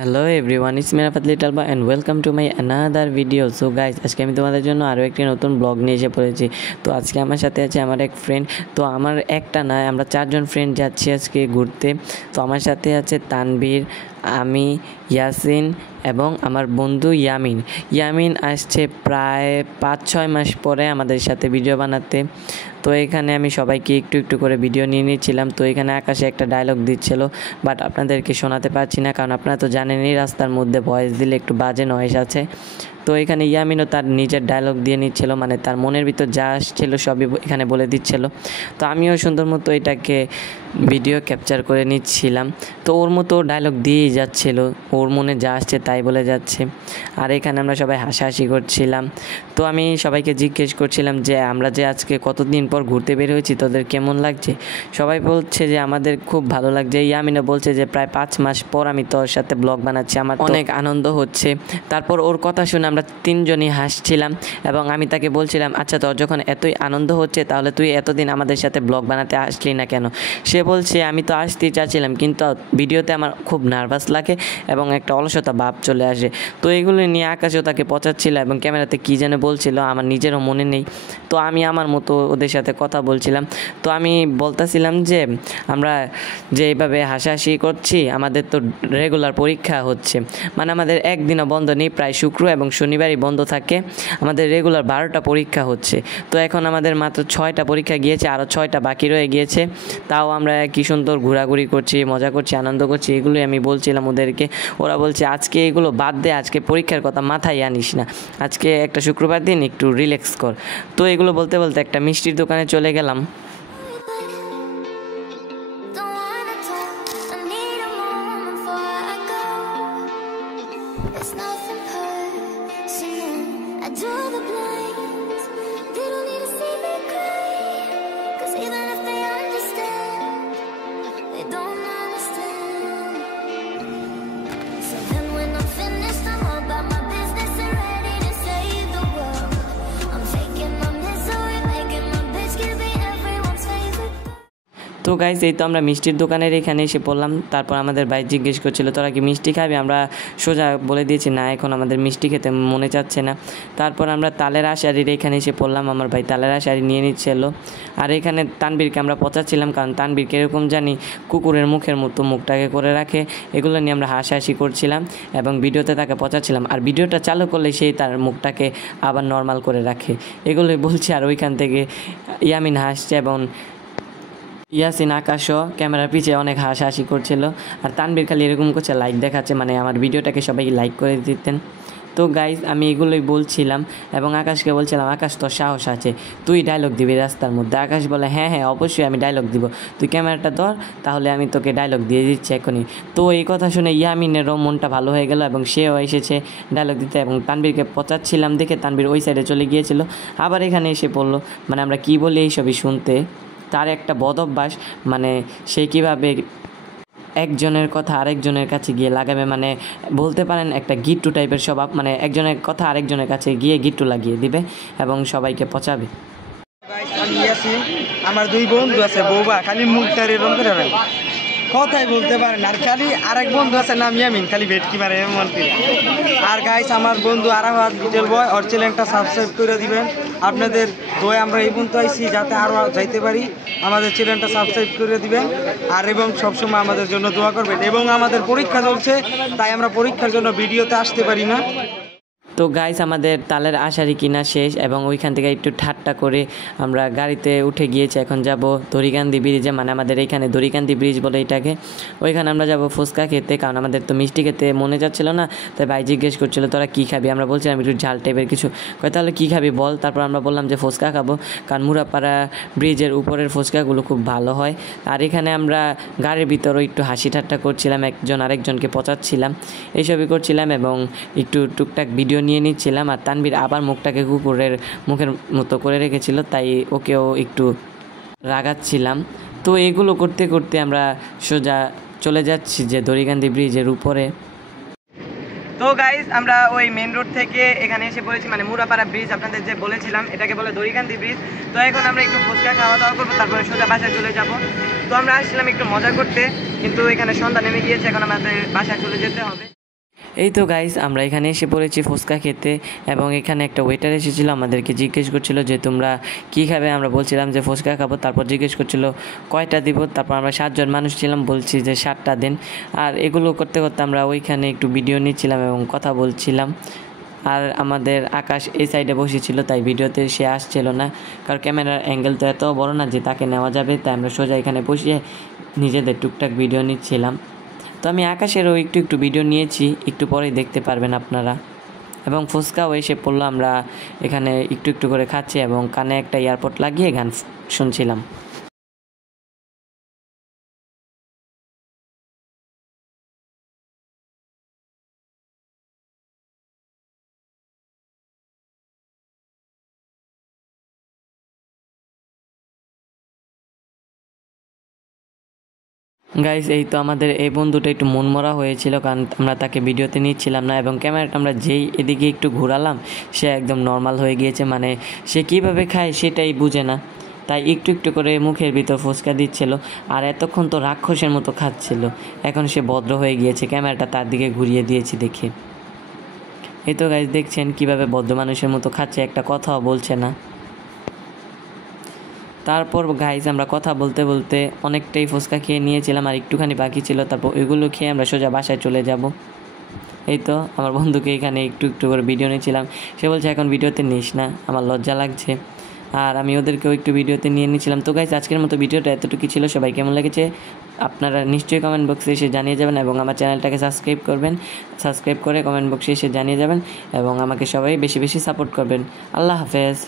Hello everyone, it's me Rafat little boy and welcome to my another video. So guys, আজকে আমি তোমাদের জন্য আরও একটি নতুন ব্লগ নিয়ে এসে পড়েছি। তো আজকে আমার সাথে আছে আমার এক ফ্রেন্ড। তো আমার একটা না, আমরা চারজন ফ্রেন্ড যাচ্ছি আজকে ঘুরতে। তো আমার সাথে আছে তানভীর, আমি, ইয়াসিন এবং আমার বন্ধু ইয়ামিন আসছে প্রায় 5-6 মাস পরে আমাদের সাথে ভিডিও বানাতে। তো এখানে আমি সবাইকে একটু একটু করে ভিডিও নিয়ে নিচ্ছিলাম। তো এখানে আকাশে একটা ডায়লগ দিচ্ছিল, বাট আপনাদেরকে শোনাতে পারছি না, কারণ আপনারা তো জানেনই রাস্তার মধ্যে ভয়েস দিলে একটু বাজে নয়েজ আছে। তো এখানে ইয়ামিনও তার নিজের ডায়লগ দিয়ে নিচ্ছিল, মানে তার মনের ভিতর যা আসছিল সবই এখানে বলে দিচ্ছিল। তো আমিও সুন্দর মতো এটাকে ভিডিও ক্যাপচার করে নিচ্ছিলাম। তো ওর মতো ডায়লগ দিয়েই যাচ্ছিল, ওর মনে যা আসছে তাই বলে যাচ্ছে। আর এখানে আমরা সবাই হাসাহাসি করছিলাম। তো আমি সবাইকে জিজ্ঞেস করছিলাম যে আমরা যে আজকে কতদিন পর ঘুরতে বের হয়েছি, তোদের কেমন লাগছে? সবাই বলছে যে আমাদের খুব ভালো লাগছে। ইয়ামিনও বলছে যে প্রায় 5 মাস পর আমি তোর সাথে ব্লগ বানাচ্ছি, আমার অনেক আনন্দ হচ্ছে। তারপর ওর কথা শুনে আমরা তিনজনই হাসছিলাম এবং আমি তাকে বলছিলাম, আচ্ছা তোর যখন এতই আনন্দ হচ্ছে তাহলে তুই এতদিন আমাদের সাথে ব্লগ বানাতে আসলি না কেন? সে বলছে আমি তো আসতেই চাচ্ছিলাম, কিন্তু ভিডিওতে আমার খুব নার্ভাস লাগে এবং একটা অলসতা ভাব চলে আসে। তো এগুলো নিয়ে আকাশও তাকে পচাচ্ছিল এবং ক্যামেরাতে কী যেন বলছিল, আমার নিজেরও মনে নেই। তো আমি আমার মতো ওদের সাথে কথা বলছিলাম। তো আমি বলতেছিলাম যে আমরা যে এইভাবে হাসাহাসি করছি, আমাদের তো রেগুলার পরীক্ষা হচ্ছে, মানে আমাদের একদিনও বন্ধ নেই, প্রায় শুক্র এবং শনিবারই বন্ধ থাকে। আমাদের রেগুলার 12টা পরীক্ষা হচ্ছে। তো এখন আমাদের মাত্র 6টা পরীক্ষা গিয়েছে, আরও 6টা বাকি রয়ে গিয়েছে। তাও আমরা কি সুন্দর ঘোরাঘুরি করছি, মজা করছি, আনন্দ করছি, এগুলোই আমি বলছিলাম ওদেরকে। ওরা বলছে আজকে এগুলো বাদ দে, আজকে পরীক্ষার কথা মাথায় আনিস না, আজকে একটা শুক্রবার দিন একটু রিল্যাক্স কর। তো এগুলো বলতে বলতে একটা মিষ্টির দোকানে চলে গেলাম। It's nothing personal. I draw the blinds. They don't need to see me cry. 'Cause even if they understand, they don't understand. So then when I'm finished, I'm all about my business and ready to save the world. I'm taking my misery, making my bitch give me everyone's favorite. তো guys, এই তো আমরা মিষ্টির দোকানের এখানে এসে পড়লাম। তারপর আমাদের ভাই জিজ্ঞেস করছিল তোরা কি মিষ্টি খাবি? আমরা সোজা বলে দিয়েছি না, এখন আমাদের মিষ্টি খেতে মনে চাচ্ছে না। তারপর আমরা তালের আশারির এখানে এসে পড়লাম। আমার ভাই তালের আশারি নিয়ে নিচ্ছিল। আর এখানে তানভীরকে আমরা পচাচ্ছিলাম, কারণ তানভীর কীরকম জানি কুকুরের মুখের মতো মুখটাকে করে রাখে। এগুলো নিয়ে আমরা হাসাহাসি করছিলাম এবং ভিডিওতে তাকে পচাচ্ছিলাম। আর ভিডিওটা চালু করলে সেই তার মুখটাকে আবার নর্মাল করে রাখে, এগুলোই বলছি। আর ওইখান থেকে ইয়ামিন হাসছে এবং ইয়াসিন, আকাশও ক্যামেরার পিছিয়ে অনেক হাসাহাসি করছিল। আর তানভীর খালি এরকম করছে, লাইক দেখাচ্ছে, মানে আমার ভিডিওটাকে সবাই লাইক করে দিতেন। তো গাইজ, আমি এগুলোই বলছিলাম এবং আকাশকে বলছিলাম, আকাশ তোর সাহস আছে, তুই ডায়লগ দিবি রাস্তার মধ্যে? আকাশ বলে হ্যাঁ হ্যাঁ অবশ্যই আমি ডায়লগ দিব, তুই ক্যামেরাটা ধর, তাহলে আমি তোকে ডায়লগ দিয়ে দিচ্ছি এখনই। তো এই কথা শুনে ইয়ামিনেরও মনটা ভালো হয়ে গেল এবং সেও এসেছে ডায়লগ দিতে। এবং তানভীরকে পচাচ্ছিলাম দেখে তানভীর ওই সাইডে চলে গিয়েছিল, আবার এখানে এসে পড়লো। মানে আমরা কী বলি এইসবই শুনতে। তার একটা বদ অভ্যাস, মানে সে কীভাবে একজনের কথা আরেকজনের কাছে গিয়ে লাগাবে, মানে বলতে পারেন একটা গিট্টু টাইপের স্বভাব, মানে একজনের কথা আরেকজনের কাছে গিয়ে গিট্টু লাগিয়ে দিবে এবং সবাইকে পচাবে। আমি ইয়াসিন, আমার 2 বন্ধু আছে বৌবা, খালি মুখটার এরকম করে রাখে, কথাই বলতে পারেন। আর খালি আরেক বন্ধু আছে নাম ইয়ামিন, খালি ভেটকি মারে এমন কি। আর গাইস, আমার বন্ধু আরাফাত লিটল বয়, ওর চ্যানেলটা সাবস্ক্রাইব করে দিবেন। আপনাদের দোয়া আমরা এই পর্যন্ত আইছি, যাতে আরও যাইতে পারি। আমাদের চ্যানেলটা সাবস্ক্রাইব করে দিবেন আর এবং সবসময় আমাদের জন্য দোয়া করবেন। এবং আমাদের পরীক্ষা চলছে, তাই আমরা পরীক্ষার জন্য ভিডিওতে আসতে পারি না। তো গাইস, আমাদের তালের আশারি কিনা শেষ এবং ওইখান থেকে একটু ঠাট্টা করে আমরা গাড়িতে উঠে গিয়েছি। এখন যাব দড়িকান্দি ব্রিজে, মানে আমাদের এইখানে দড়িকান্দি ব্রিজ বলে এটাকে। ওইখানে আমরা যাব ফুচকা খেতে, কারণ আমাদের তো মিষ্টি খেতে মনে যাচ্ছিল না। তাই ভাই জিজ্ঞেস করছিল তোরা কী খাবি? আমরা বলছিলাম একটু ঝাল টাইপের কিছু। কয় তাহলে কী খাবি বল? তারপর আমরা বললাম যে ফুচকা খাবো, কারণ মুরাপাড়া ব্রিজের উপরের ফুচকাগুলো খুব ভালো হয়। আর এখানে আমরা গাড়ির ভিতরেও একটু হাসি ঠাট্টা করছিলাম, একজন আরেকজনকে পচাচ্ছিলাম, এইসবই করছিলাম এবং একটু টুকটাক ভিডিও নিয়ে নিচ্ছিলাম। আর তানভীর আবার মুখটাকে কুকুরের মুখের মতো করে রেখেছিল, তাই ওকেও একটু রাগাচ্ছিলাম। তো এগুলো করতে করতে আমরা সোজা চলে যাচ্ছি যে দড়িকান্দি ব্রিজের উপরে। তো গাইস, আমরা ওই মেন রোড থেকে এখানে এসে পড়েছি, মানে মুরাপাড়া ব্রিজ আপনাদের যে বলেছিলাম, এটাকে বলে দড়িকান্দি ব্রিজ। তো এখন আমরা একটু ফুচকা খাওয়া দাওয়া করবো, তারপরে সোজা বাসায় চলে যাব। তো আমরা আসছিলাম একটু মজা করতে, কিন্তু এখানে সন্ধ্যা নেমে গিয়েছে, এখন আমাদের বাসায় চলে যেতে হবে। এই তো গাইস আমরা এখানে এসে পড়েছি ফুচকা খেতে এবং এখানে একটা ওয়েটার এসেছিলো আমাদেরকে জিজ্ঞেস করছিল যে তোমরা কী খাবে। আমরা বলছিলাম যে ফুচকা খাবো। তারপর জিজ্ঞেস করছিল কয়টা দিব। তারপর আমরা 7 জন মানুষ ছিলাম, বলছি যে 7টা দেন। আর এগুলো করতে করতে আমরা ওইখানে একটু ভিডিও নিচ্ছিলাম এবং কথা বলছিলাম। আর আমাদের আকাশ এই সাইডে বসেছিল, তাই ভিডিওতে সে আসছিল না, কারণ ক্যামেরার অ্যাঙ্গেল তো এত বড় না যে তাকে নেওয়া যাবে। তাই আমরা সোজা এখানে বসে নিজেদের টুকটাক ভিডিও নিচ্ছিলাম। তো আমি আকাশেরও একটু একটু ভিডিও নিয়েছি, একটু পরেই দেখতে পারবেন আপনারা। এবং ফুচকাও এসে পড়লো, আমরা এখানে একটু একটু করে খাচ্ছি এবং কানে একটা এয়ারপড লাগিয়ে গান শুনছিলাম। গাইস এই তো আমাদের এই বন্ধুটা একটু মনমরা হয়েছিল, কারণ আমরা তাকে ভিডিওতে নিচ্ছিলাম না এবং ক্যামেরাটা আমরা যেই এদিকে একটু ঘোরালাম সে একদম নর্মাল হয়ে গিয়েছে, মানে সে কীভাবে খায় সেটাই বুঝে না। তাই একটু একটু করে মুখের ভিতর ফুচকা দিচ্ছিল আর এতক্ষণ তো রাক্ষসের মতো খাচ্ছিল। এখন সে ভদ্র হয়ে গিয়েছে, ক্যামেরাটা তার দিকে ঘুরিয়ে দিয়েছি দেখে। এই তো গাইস দেখছেন কীভাবে ভদ্র মানুষের মতো খাচ্ছে, একটা কথাও বলছে না। তারপর গাইস আমরা কথা বলতে বলতে অনেকটাই ফুচকা খেয়ে নিয়েছিলাম আর একটুখানি বাকি ছিল। তারপর ওইগুলো খেয়ে আমরা সোজা বাসায় চলে যাব। এই তো আমার বন্ধুকে এখানে একটু একটু করে ভিডিও নিয়েছিলাম, সে বলছে এখন ভিডিওতে নিস না, আমার লজ্জা লাগছে। আর আমি ওদেরকেও একটু ভিডিওতে নিয়ে নিয়েছিলাম। তো গাইস আজকের মতো ভিডিওটা এতটুকু ছিল, সবাই কেমন লেগেছে আপনারা নিশ্চয়ই কমেন্ট বক্সে এসে জানিয়ে যাবেন এবং আমার চ্যানেলটাকে সাবস্ক্রাইব করবেন, সাবস্ক্রাইব করে কমেন্ট বক্সে এসে জানিয়ে যাবেন এবং আমাকে সবাই বেশি বেশি সাপোর্ট করবেন। আল্লাহ হাফেজ।